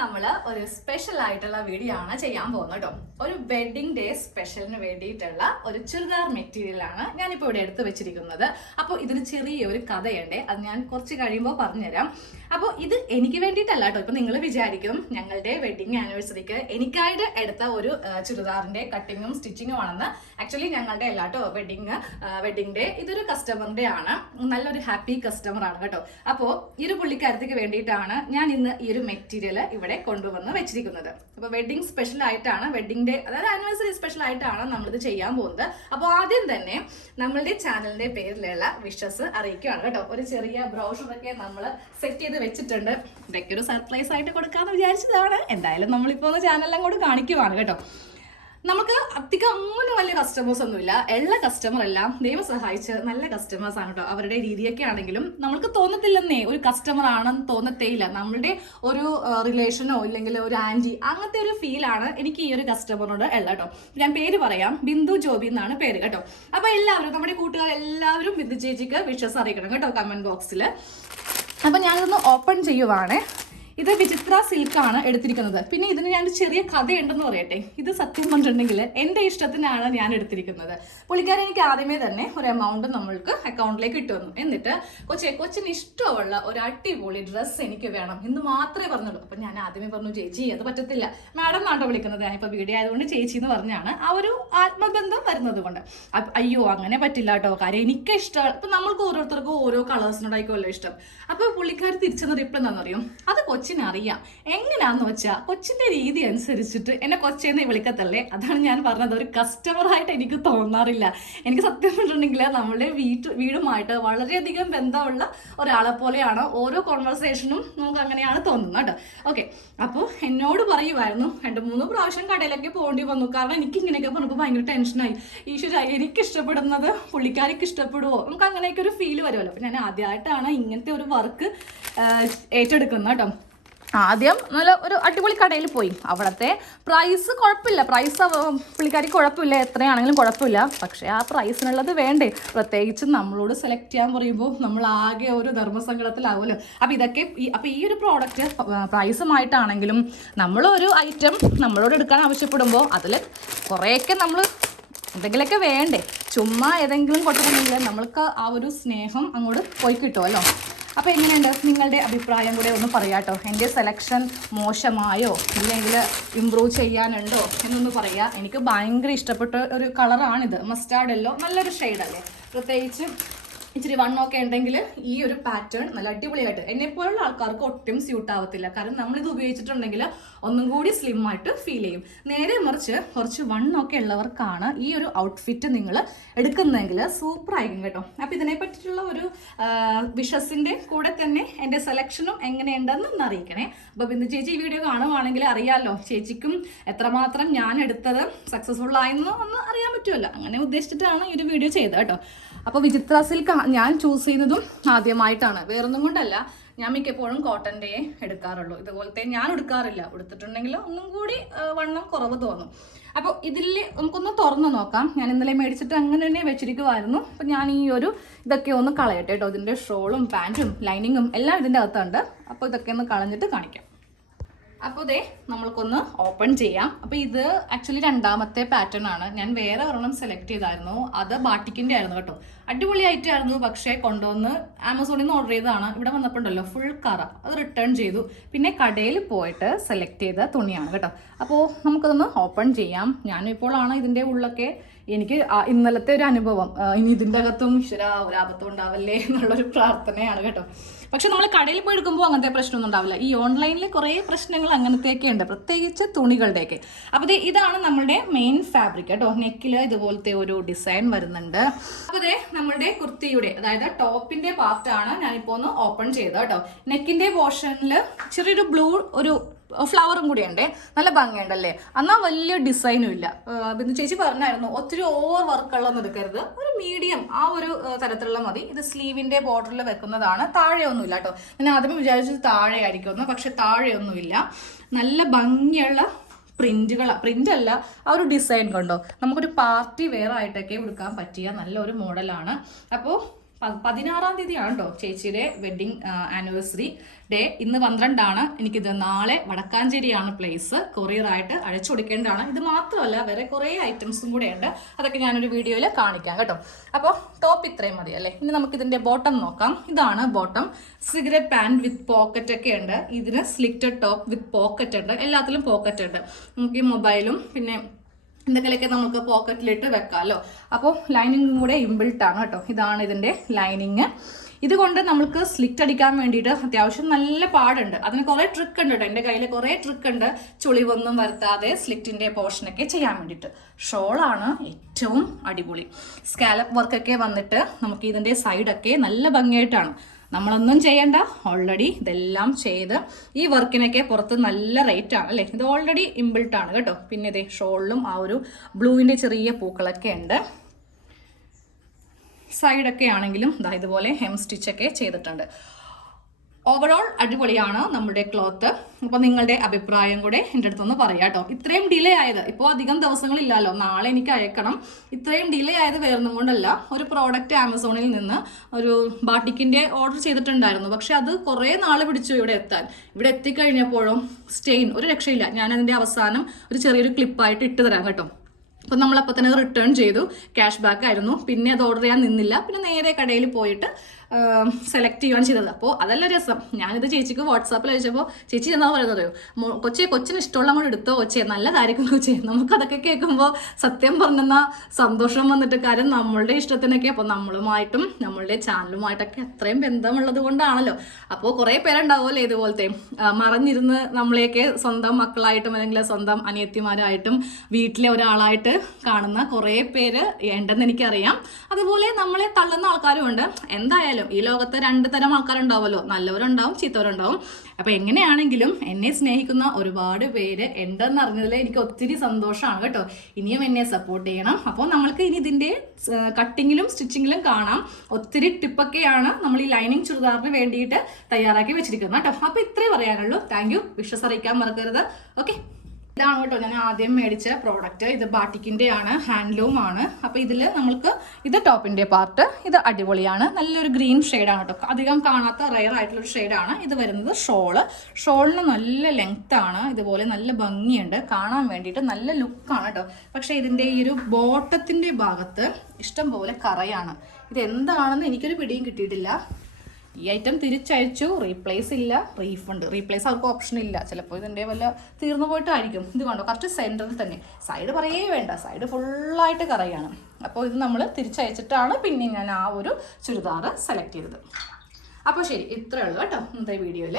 നമ്മൾ ഒരു സ്പെഷ്യൽ ആയിട്ടുള്ള വീഡിയോ ആണ് ചെയ്യാൻ പോകുന്നത് കേട്ടോ. ഒരു വെഡിങ് ഡേ സ്പെഷ്യലിന് വേണ്ടിയിട്ടുള്ള ഒരു ചുരിദാർ മെറ്റീരിയലാണ് ഞാനിപ്പോൾ ഇവിടെ എടുത്തു വെച്ചിരിക്കുന്നത്. അപ്പോൾ ഇതിന് ചെറിയ ഒരു കഥയുണ്ട്. അത് ഞാൻ കുറച്ച് കഴിയുമ്പോൾ പറഞ്ഞുതരാം. അപ്പോൾ ഇത് എനിക്ക് വേണ്ടിയിട്ടല്ല കേട്ടോ ഇപ്പൊ നിങ്ങൾ വിചാരിക്കും ഞങ്ങളുടെ വെഡിങ് ആനിവേഴ്സറിക്ക് എനിക്കായിട്ട് എടുത്ത ഒരു ചുരിദാറിന്റെ കട്ടിങ്ങും സ്റ്റിച്ചിങ്ങും ആണെന്ന്. ആക്ച്വലി ഞങ്ങളുടെ അല്ല കേട്ടോ വെഡിങ് വെഡിങ് ഡേ ഇതൊരു കസ്റ്റമറിന്റെ ആണ്. നല്ലൊരു ഹാപ്പി കസ്റ്റമർ ആണ് കേട്ടോ അപ്പോൾ ഈ ഒരു പുള്ളിക്കാരത്തേക്ക് വേണ്ടിയിട്ടാണ് ഞാൻ ഇന്ന് ഈ ഒരു മെറ്റീരിയൽ ഇവിടെ കൊണ്ടുവന്ന് വെച്ചിരിക്കുന്നത്. അപ്പോൾ വെഡിങ് സ്പെഷ്യൽ ആയിട്ടാണ് വെഡിങ് ഡേ അതായത് ആനിവേഴ്സറി സ്പെഷ്യൽ ആയിട്ടാണ് നമ്മളിത് ചെയ്യാൻ പോകുന്നത്. അപ്പോൾ ആദ്യം തന്നെ നമ്മളുടെ ചാനലിന്റെ പേരിലുള്ള വിഷസ് അറിയിക്കുകയാണ് കേട്ടോ ഒരു ചെറിയ ബ്രൗഷറൊക്കെ നമ്മൾ സെറ്റ് ചെയ്ത് വെച്ചിട്ടുണ്ട്. ഇതൊക്കെ ഒരു സർപ്രൈസ് ആയിട്ട് കൊടുക്കാമെന്ന് വിചാരിച്ചതാണ്. എന്തായാലും നമ്മളിപ്പോൾ ചാനലെല്ലാം കൂടെ കാണിക്കുവാണ് കേട്ടോ. നമുക്ക് അധികം അങ്ങനെ വലിയ കസ്റ്റമേഴ്സ് ഒന്നുമില്ല. എല്ലാ കസ്റ്റമർ എല്ലാം ദൈവം സഹായിച്ച് നല്ല കസ്റ്റമേഴ്സ് ആണ് കേട്ടോ. അവരുടെ രീതിയൊക്കെ ആണെങ്കിലും നമുക്ക് തോന്നത്തില്ലെന്നേ ഒരു കസ്റ്റമർ ആണെന്ന് തോന്നത്തേയില്ല. നമ്മളുടെ ഒരു റിലേഷനോ ഇല്ലെങ്കിൽ ഒരു ആന്റി അങ്ങനത്തെ ഒരു ഫീലാണ് എനിക്ക് ഈ ഒരു കസ്റ്റമറിനോട് ഉള്ള കേട്ടോ. ഞാൻ പേര് പറയാം. ബിന്ദു ജോബി എന്നാണ് പേര് കേട്ടോ. അപ്പോൾ എല്ലാവരും നമ്മുടെ കൂട്ടുകാർ എല്ലാവരും ബിന്ദു ചേച്ചിക്ക് വിഷസ് അറിയിക്കണം കേട്ടോ കമന്റ് ബോക്സിൽ അപ്പൊ ഞാനിതൊന്ന് ഓപ്പൺ ചെയ്യുവാണ്. ഇത് വിചിത്ര സിൽക്കാണ് എടുത്തിരിക്കുന്നത്. പിന്നെ ഇതിന് ഞാൻ ഒരു ചെറിയ കഥയുണ്ടെന്ന് പറയട്ടെ. ഇത് സത്യം പറഞ്ഞിട്ടുണ്ടെങ്കിൽ എന്റെ ഇഷ്ടത്തിനാണ് ഞാൻ എടുത്തിരിക്കുന്നത്. പുള്ളിക്കാരൻ എനിക്ക് ആദ്യമേ തന്നെ ഒരു എമൗണ്ട് നമ്മൾക്ക് അക്കൗണ്ടിലേക്ക് ഇട്ടു വന്നു എന്നിട്ട് കൊച്ചെ കൊച്ചിന് ഇഷ്ടമുള്ള ഒരു അടിപൊളി ഡ്രസ്സ് എനിക്ക് വേണം എന്ന് മാത്രമേ പറഞ്ഞുള്ളൂ. അപ്പം ഞാൻ ആദ്യമേ പറഞ്ഞു ചേച്ചി അത് പറ്റത്തില്ല. മാഡം നാട്ടോ വിളിക്കുന്നത്. ഞാനിപ്പോൾ വീഡിയോ ആയതുകൊണ്ട് ചേച്ചി എന്ന് പറഞ്ഞാണ് ആ ഒരു ആത്മബന്ധം വരുന്നത് കൊണ്ട്. അയ്യോ അങ്ങനെ പറ്റില്ല കേട്ടോ കാര്യം എനിക്ക് ഇഷ്ടമാണ് ഇപ്പം നമ്മൾക്ക് ഓരോരുത്തർക്കും ഓരോ കളേഴ്സിനോടായിക്കുമല്ലോ ഇഷ്ടം. അപ്പോൾ പുള്ളിക്കാർ തിരിച്ചെന്ന് റിപ്ലൈ എന്താണെന്നറിയും? അത് കൊച്ചിന് അറിയാം എങ്ങനെയാന്ന് വെച്ചാൽ കൊച്ചിന്റെ രീതി അനുസരിച്ചിട്ട് എന്നെ കൊച്ചേന്ന് വിളിക്കത്തല്ലേ? അതാണ് ഞാൻ പറഞ്ഞത്. ഒരു കസ്റ്റമറായിട്ട് എനിക്ക് തോന്നാറില്ല. എനിക്ക് സത്യം പറഞ്ഞിട്ടുണ്ടെങ്കിൽ നമ്മുടെ വീട്ട് വീടുമായിട്ട് വളരെയധികം ബന്ധമുള്ള ഒരാളെ പോലെയാണ് ഓരോ കോൺവെർസേഷനും നമുക്ക് അങ്ങനെയാണ് തോന്നുന്നത് കേട്ടോ. ഓക്കെ അപ്പോൾ എന്നോട് പറയുമായിരുന്നു രണ്ട് മൂന്ന് പ്രാവശ്യം കടയിലൊക്കെ പോകേണ്ടി വന്നു. കാരണം എനിക്ക് ഇങ്ങനെയൊക്കെ പറഞ്ഞപ്പോൾ ഭയങ്കര ടെൻഷനായി ഈശ്വര എനിക്ക് ഇഷ്ടപ്പെടുന്നത് പുള്ളിക്കാരിക്ക് ഇഷ്ടപ്പെടുമോ നമുക്ക് അങ്ങനെയൊക്കെ ഒരു ഫീൽ വരുമല്ലോ. അപ്പം ഞാൻ ആദ്യമായിട്ടാണ് ഇങ്ങനത്തെ ഒരു വർക്ക് ഏറ്റെടുക്കുന്നത് കേട്ടോ. ആദ്യം നല്ല ഒരു അടിപൊളി കടയിൽ പോയി. അവിടുത്തെ പ്രൈസ് കുഴപ്പമില്ല. പ്രൈസ് പുള്ളിക്കാരി കുഴപ്പമില്ല. എത്രയാണെങ്കിലും കുഴപ്പമില്ല. പക്ഷേ ആ പ്രൈസിനുള്ളത് വേണ്ടേ. പ്രത്യേകിച്ച് നമ്മളോട് സെലക്ട് ചെയ്യാൻ പറയുമ്പോൾ നമ്മൾ ആകെ ഒരു ധർമ്മസങ്കടത്തിലാവുമല്ലോ. അപ്പോൾ ഇതൊക്കെ ഈ അപ്പോൾ ഈ ഒരു പ്രോഡക്റ്റ് പ്രൈസുമായിട്ടാണെങ്കിലും നമ്മളൊരു ഐറ്റം നമ്മളോട് എടുക്കാൻ ആവശ്യപ്പെടുമ്പോൾ അതിൽ കുറേയൊക്കെ നമ്മൾ എന്തെങ്കിലുമൊക്കെ വേണ്ടേ. ചുമ്മാ ഏതെങ്കിലും കൊട്ടിട്ടുണ്ടെങ്കിൽ നമ്മൾക്ക് ആ ഒരു സ്നേഹം അങ്ങോട്ട് പോയി കിട്ടുമല്ലോ. അപ്പോൾ എങ്ങനെയുണ്ട്? നിങ്ങളുടെ അഭിപ്രായം കൂടെ ഒന്ന് പറയാട്ടോ. എന്റെ സെലക്ഷൻ മോശമായോ? ഇല്ലെങ്കിൽ ഇമ്പ്രൂവ് ചെയ്യാനുണ്ടോ? എന്നൊന്ന് പറയാ. എനിക്ക് ഭയങ്കര ഇഷ്ടപ്പെട്ട ഒരു കളറാണിത് മസ്റ്റാർഡ് എല്ലോ നല്ലൊരു ഷെയ്ഡല്ലേ പ്രത്യേകിച്ച് ഇച്ചിരി വണ്ണമൊക്കെ ഉണ്ടെങ്കിൽ ഈ ഒരു പാറ്റേൺ നല്ല അടിപൊളിയായിട്ട് എന്നെ പോലുള്ള ആൾക്കാർക്ക് ഒട്ടും സ്യൂട്ട് ആവത്തില്ല. കാരണം നമ്മളിത് ഉപയോഗിച്ചിട്ടുണ്ടെങ്കിൽ ഒന്നും കൂടി സ്ലിം ആയിട്ട് ഫീൽ ചെയ്യും. നേരെ മറിച്ച് കുറച്ച് വണ്ണമൊക്കെ ഉള്ളവർക്കാണ് ഈ ഒരു ഔട്ട്ഫിറ്റ് നിങ്ങൾ എടുക്കുന്നതെങ്കിൽ സൂപ്പർ ആയിരിക്കും കേട്ടോ. അപ്പോൾ ഇതിനെ പറ്റിയിട്ടുള്ള ഒരു വിഷസിന്റെ കൂടെ തന്നെ എന്റെ സെലക്ഷനും എങ്ങനെയുണ്ടെന്ന് ഒന്ന് അറിയിക്കണേ. അപ്പോൾ ബിന്ദു ചേച്ചി ഈ വീഡിയോ കാണുവാണെങ്കിൽ അറിയാമല്ലോ ചേച്ചിക്കും എത്രമാത്രം ഞാൻ എടുത്തത് സക്സസ്ഫുൾ ആയെന്ന് ഒന്ന് അറിയാൻ പറ്റുമല്ലോ. അങ്ങനെ ഉദ്ദേശിച്ചിട്ടാണ് ഈ ഒരു വീഡിയോ ചെയ്തത് കേട്ടോ. അപ്പോൾ വിചിത്ര സിൽക്ക് ഞാൻ ചൂസ് ചെയ്യുന്നതും ആദ്യമായിട്ടാണ്. വേറൊന്നും കൊണ്ടല്ല. ഞാൻ മിക്കപ്പോഴും കോട്ടന്റെ എടുക്കാറുള്ളൂ. ഇതുപോലത്തെ ഞാൻ എടുക്കാറില്ല. എടുത്തിട്ടുണ്ടെങ്കിൽ ഒന്നും കൂടി വണ്ണം കുറവ് തോന്നും. അപ്പോൾ ഇതിൽ നമുക്കൊന്ന് തുറന്ന് നോക്കാം. ഞാൻ ഇന്നലെ മേടിച്ചിട്ട് അങ്ങനെ തന്നെ വെച്ചിരിക്കുമായിരുന്നു അപ്പോൾ ഞാൻ ഈ ഒരു ഇതൊക്കെ ഒന്ന് കളയട്ടെ കേട്ടോ ഇതിന്റെ ഷോളും പാന്റും ലൈനിങ്ങും എല്ലാം ഇതിന്റെ അകത്തുണ്ട്. അപ്പോൾ ഇതൊക്കെ ഒന്ന് കളഞ്ഞിട്ട് കാണിക്കാം. അപ്പോൾ ദേ നമ്മൾക്കൊന്ന് ഓപ്പൺ ചെയ്യാം. അപ്പോൾ ഇത് ആക്ച്വലി രണ്ടാമത്തെ പാറ്റേൺ ആണ്. ഞാൻ വേറെ ഒരെണ്ണം സെലക്ട് ചെയ്തായിരുന്നു. അത് ബാട്ടിക്കിന്റെ ആയിരുന്നു കേട്ടോ. അടിപൊളി ആയിട്ടായിരുന്നു പക്ഷേ കൊണ്ടുവന്ന് ആമസോണിൽ നിന്ന് ഓർഡർ ചെയ്തതാണ്. ഇവിടെ വന്നപ്പോണ്ടല്ലോ ഫുൾ കറ അത് റിട്ടേൺ ചെയ്തു. പിന്നെ കടയിൽ പോയിട്ട് സെലക്ട് ചെയ്ത തുണിയാണ് കേട്ടോ. അപ്പോൾ നമുക്കതൊന്ന് ഓപ്പൺ ചെയ്യാം. ഞാനിപ്പോഴാണ് ഇതിന്റെ ഉള്ളൊക്കെ എനിക്ക് ഇന്നലത്തെ ഒരു അനുഭവം ഇനി ഇതിന്റെ അകത്തും ഈശ്വര ഒരു അബദ്ധം ഉണ്ടാവല്ലേ എന്നുള്ളൊരു പ്രാർത്ഥനയാണ് കേട്ടോ. പക്ഷെ നമ്മൾ കടയിൽ പോയി എടുക്കുമ്പോൾ അങ്ങനത്തെ പ്രശ്നമൊന്നും ഉണ്ടാവില്ല. ഈ ഓൺലൈനിൽ കുറേ പ്രശ്നങ്ങൾ അങ്ങനത്തെയൊക്കെ ഉണ്ട്. പ്രത്യേകിച്ച് തുണികളുടെയൊക്കെ. അപ്പോൾ ഇത് ഇതാണ് നമ്മുടെ മെയിൻ ഫാബ്രിക് കേട്ടോ. നെക്കിൽ ഇതുപോലത്തെ ഒരു ഡിസൈൻ വരുന്നുണ്ട്. അപ്പോൾ ദേ നമ്മുടെ കുർത്തിയുടെ അതായത് ടോപ്പിന്റെ പാർട്ടാണ് ഞാനിപ്പോൾ ഒന്ന് ഓപ്പൺ ചെയ്തത് കേട്ടോ. നെക്കിന്റെ പോർഷനിൽ ചെറിയൊരു ബ്ലൂ ഒരു ഫ്ലവറും കൂടി ഉണ്ടേ നല്ല ഭംഗിയുണ്ടല്ലേ? എന്നാൽ വലിയ ഡിസൈനും ഇല്ല. ബിന്ദു ചേച്ചി പറഞ്ഞായിരുന്നു ഒത്തിരി ഓവർ വർക്കുള്ളൊന്നും എടുക്കരുത്. ഒരു മീഡിയം ആ ഒരു തരത്തിലുള്ള മതി. ഇത് സ്ലീവിന്റെ ബോർഡറിൽ വെക്കുന്നതാണ്. താഴെയൊന്നുമില്ല കേട്ടോ ഞാൻ ആദ്യമേ വിചാരിച്ചത് താഴെ ആയിരിക്കുമെന്ന് പക്ഷെ താഴെയൊന്നുമില്ല നല്ല ഭംഗിയുള്ള പ്രിന്റുകൾ പ്രിന്റ് അല്ല ആ ഒരു ഡിസൈൻ കണ്ടോ? നമുക്കൊരു പാർട്ടി വെയർ ആയിട്ടൊക്കെ കൊടുക്കാൻ പറ്റിയ നല്ലൊരു മോഡലാണ് അപ്പോൾ പതിനാറാം തീയതിയാണ് കേട്ടോ ചേച്ചിയുടെ വെഡിങ് ആനിവേഴ്സറി ഡേ ഇന്ന് പന്ത്രണ്ടാണ്. എനിക്കിത് നാളെ വടക്കാഞ്ചേരിയാണ് പ്ലേസ് കൊറിയറായിട്ട് അയച്ചു കൊടുക്കേണ്ടതാണ്. ഇത് മാത്രമല്ല വേറെ കുറേ ഐറ്റംസും കൂടെ ഉണ്ട്. അതൊക്കെ ഞാനൊരു വീഡിയോയിൽ കാണിക്കാം കേട്ടോ. അപ്പോൾ ടോപ്പ് ഇത്രയും മതി അല്ലേ? ഇനി നമുക്ക് ഇതിന്റെ ബോട്ടം നോക്കാം. ഇതാണ് bottom cigarette pant with pocket ഒക്കെ ഉണ്ട്. ഇതിന് സ്ലിക്റ്റഡ് ടോപ്പ് വിത്ത് പോക്കറ്റ് ഉണ്ട്. എല്ലാത്തിലും പോക്കറ്റ് ഉണ്ട്. നമുക്ക് ഈ മൊബൈലും പിന്നെ എന്തെങ്കിലുമൊക്കെ നമുക്ക് പോക്കറ്റിലിട്ട് വെക്കാമല്ലോ അപ്പോൾ ലൈനിങ്ങും കൂടെ ഇമ്പിൾട്ടാണ് കേട്ടോ. ഇതാണ് ഇതിന്റെ ലൈനിങ് ഇതുകൊണ്ട് നമുക്ക് സ്ലിറ്റ് അടിക്കാൻ വേണ്ടിയിട്ട് അത്യാവശ്യം നല്ല പാടുണ്ട്. അതിന് കുറേ ട്രിക്ക് ഉണ്ട് കേട്ടോ. എന്റെ കയ്യിൽ കുറേ ട്രിക്ക് ഉണ്ട്. ചുളിവൊന്നും വരുത്താതെ സ്ലിറ്റിന്റെ പോർഷനൊക്കെ ചെയ്യാൻ വേണ്ടിയിട്ട്. ഷോളാണ് ഏറ്റവും അടിപൊളി. സ്കാലപ്പ് വർക്കൊക്കെ വന്നിട്ട് നമുക്ക് ഇതിന്റെ സൈഡൊക്കെ നല്ല ഭംഗിയായിട്ടാണ് നമ്മളൊന്നും ചെയ്യണ്ട. ഓൾറെഡി ഇതെല്ലാം ചെയ്ത് ഈ വർക്കിനൊക്കെ പുറത്ത് നല്ല റേറ്റ് ആണ് അല്ലേ? ഇത് ഓൾറെഡി ഇമ്പിൾട്ട് ആണ് കേട്ടോ. പിന്നെ ഇതേ ഷോളിലും ആ ഒരു ബ്ലൂവിന്റെ ചെറിയ പൂക്കളൊക്കെ ഉണ്ട്. സൈഡൊക്കെ ആണെങ്കിലും ഇതാ ഇതുപോലെ ഹെം സ്റ്റിച്ചൊക്കെ ചെയ്തിട്ടുണ്ട്. ഓവറോൾ അടിപൊളിയാണ് നമ്മുടെ ക്ലോത്ത് അപ്പോൾ നിങ്ങളുടെ അഭിപ്രായം കൂടെ എന്റെ അടുത്തൊന്ന് പറയാം കേട്ടോ. ഇത്രയും ഡിലേ ആയത് ഇപ്പോൾ അധികം ദിവസങ്ങളില്ലല്ലോ നാളെ എനിക്ക് അയക്കണം. ഇത്രയും ഡിലേ ആയത് വേറൊന്നും കൊണ്ടല്ല. ഒരു പ്രോഡക്റ്റ് ആമസോണിൽ നിന്ന് ഒരു ബാട്ടിക്കിന്റെ ഓർഡർ ചെയ്തിട്ടുണ്ടായിരുന്നു. പക്ഷെ അത് കുറേ നാൾ പിടിച്ചു ഇവിടെ എത്താൻ. ഇവിടെ എത്തിക്കഴിഞ്ഞപ്പോഴും സ്റ്റെയിൻ ഒരു രക്ഷയില്ല. ഞാൻ അതിന്റെ അവസാനം ഒരു ചെറിയൊരു ക്ലിപ്പായിട്ട് ഇട്ട് തരാം കേട്ടോ. അപ്പം നമ്മളപ്പോൾ തന്നെ റിട്ടേൺ ചെയ്തു. ക്യാഷ് ബാക്ക് ആയിരുന്നു. പിന്നെ അത് ഓർഡർ ചെയ്യാൻ നിന്നില്ല. പിന്നെ നേരെ കടയിൽ പോയിട്ട് സെലക്ട് ചെയ്യുകയാണ് ചെയ്തത്. അപ്പോൾ അതല്ല രസം. ഞാനിത് ചേച്ചിക്ക് വാട്സാപ്പിൽ അയച്ചപ്പോൾ ചേച്ചി എന്താ പറയുന്നത് കൊച്ചി കൊച്ചെ കൊച്ചിന് ഇഷ്ടമുള്ള കൂടെ എടുത്തോ? കൊച്ചെ നല്ലതായിരിക്കും കൊച്ചെ. നമുക്കതൊക്കെ കേൾക്കുമ്പോൾ സത്യം പറഞ്ഞെന്ന സന്തോഷം വന്നിട്ട് കാര്യം നമ്മളുടെ ഇഷ്ടത്തിനൊക്കെ. അപ്പോൾ നമ്മളുമായിട്ടും നമ്മളുടെ ചാനലുമായിട്ടൊക്കെ അത്രയും ബന്ധമുള്ളത് കൊണ്ടാണല്ലോ. അപ്പോൾ കുറേ പേരുണ്ടാവുമല്ലോ ഇതുപോലത്തെ? മറഞ്ഞിരുന്ന് നമ്മളെയൊക്കെ സ്വന്തം മക്കളായിട്ടും അല്ലെങ്കിൽ സ്വന്തം അനിയത്തിമാരായിട്ടും വീട്ടിലെ ഒരാളായിട്ട് കാണുന്ന കുറേ പേര് ഉണ്ടെന്ന് എനിക്കറിയാം. അതുപോലെ നമ്മളെ തള്ളുന്ന ആൾക്കാരും ഉണ്ട് എന്തായാലും ഈ ലോകത്ത് രണ്ട് തരം ആൾക്കാരുണ്ടാവുമല്ലോ. നല്ലവരുണ്ടാവും ചീത്തവരുണ്ടാവും. അപ്പൊ എങ്ങനെയാണെങ്കിലും എന്നെ സ്നേഹിക്കുന്ന ഒരുപാട് പേര് ഉണ്ടെന്ന് അറിഞ്ഞതിൽ എനിക്ക് ഒത്തിരി സന്തോഷമാണ് കേട്ടോ. ഇനിയും എന്നെ സപ്പോർട്ട് ചെയ്യണം. അപ്പോൾ നമ്മൾക്ക് ഇനി ഇതിന്റെ കട്ടിങ്ങിലും സ്റ്റിച്ചിങ്ങിലും കാണാം. ഒത്തിരി ടിപ്പൊക്കെയാണ് നമ്മൾ ഈ ലൈനിങ് ചുരിദാറിന് വേണ്ടിയിട്ട് തയ്യാറാക്കി വെച്ചിരിക്കുന്നത് കേട്ടോ. അപ്പൊ ഇത്രേ പറയാനുള്ളൂ. താങ്ക് യു വിഷസ് അറിയിക്കാൻ മറക്കരുത്. ഓക്കെ ഇതാണ് കേട്ടോ ഞാൻ ആദ്യം മേടിച്ച പ്രോഡക്റ്റ് ഇത് ബാട്ടിക്കിന്റെ ആണ് ഹാൻഡ്ലൂം ആണ് അപ്പൊ ഇതിൽ നമ്മൾക്ക് ഇത് ടോപ്പിന്റെ പാർട്ട് ഇത് അടിപൊളിയാണ്. നല്ലൊരു ഗ്രീൻ ആണ് കേട്ടോ. അധികം കാണാത്ത റയർ ആയിട്ടുള്ള ഒരു ഷെയ്ഡാണ് ഇത് വരുന്നത് ഷോൾ. ഷോളിന് നല്ല ലെങ്ത് ആണ്. ഇതുപോലെ നല്ല ഭംഗിയുണ്ട്. കാണാൻ വേണ്ടിയിട്ട് നല്ല ലുക്കാണ് കേട്ടോ. പക്ഷേ ഇതിന്റെ ഈ ഒരു ബോട്ടത്തിന്റെ ഭാഗത്ത് ഇഷ്ടം പോലെ കറയാണ്. ഇത് എന്താണെന്ന് എനിക്കൊരു പിടിയും കിട്ടിയിട്ടില്ല. ഈ ഐറ്റം തിരിച്ചയച്ചു. റീപ്ലേസ് ഇല്ല. റീഫണ്ട് റീപ്ലേസ് അവർക്ക് ഓപ്ഷൻ ഇല്ല. ചിലപ്പോൾ ഇതിന്റെ വല്ല തീർന്നു പോയിട്ടായിരിക്കും. ഇത് കണ്ടോ കറക്റ്റ് സെന്ററിൽ തന്നെ. സൈഡ് പറയേ വേണ്ട. സൈഡ് ഫുള്ളായിട്ട് കറയാണ്. അപ്പോൾ ഇത് നമ്മൾ തിരിച്ചയച്ചിട്ടാണ് പിന്നെ ഞാൻ ആ ഒരു ചുരിദാർ സെലക്ട് ചെയ്തത്. അപ്പോൾ ശരി. ഇത്രയേ ഉള്ളൂ കേട്ടോ ഇന്നത്തെ വീഡിയോയിൽ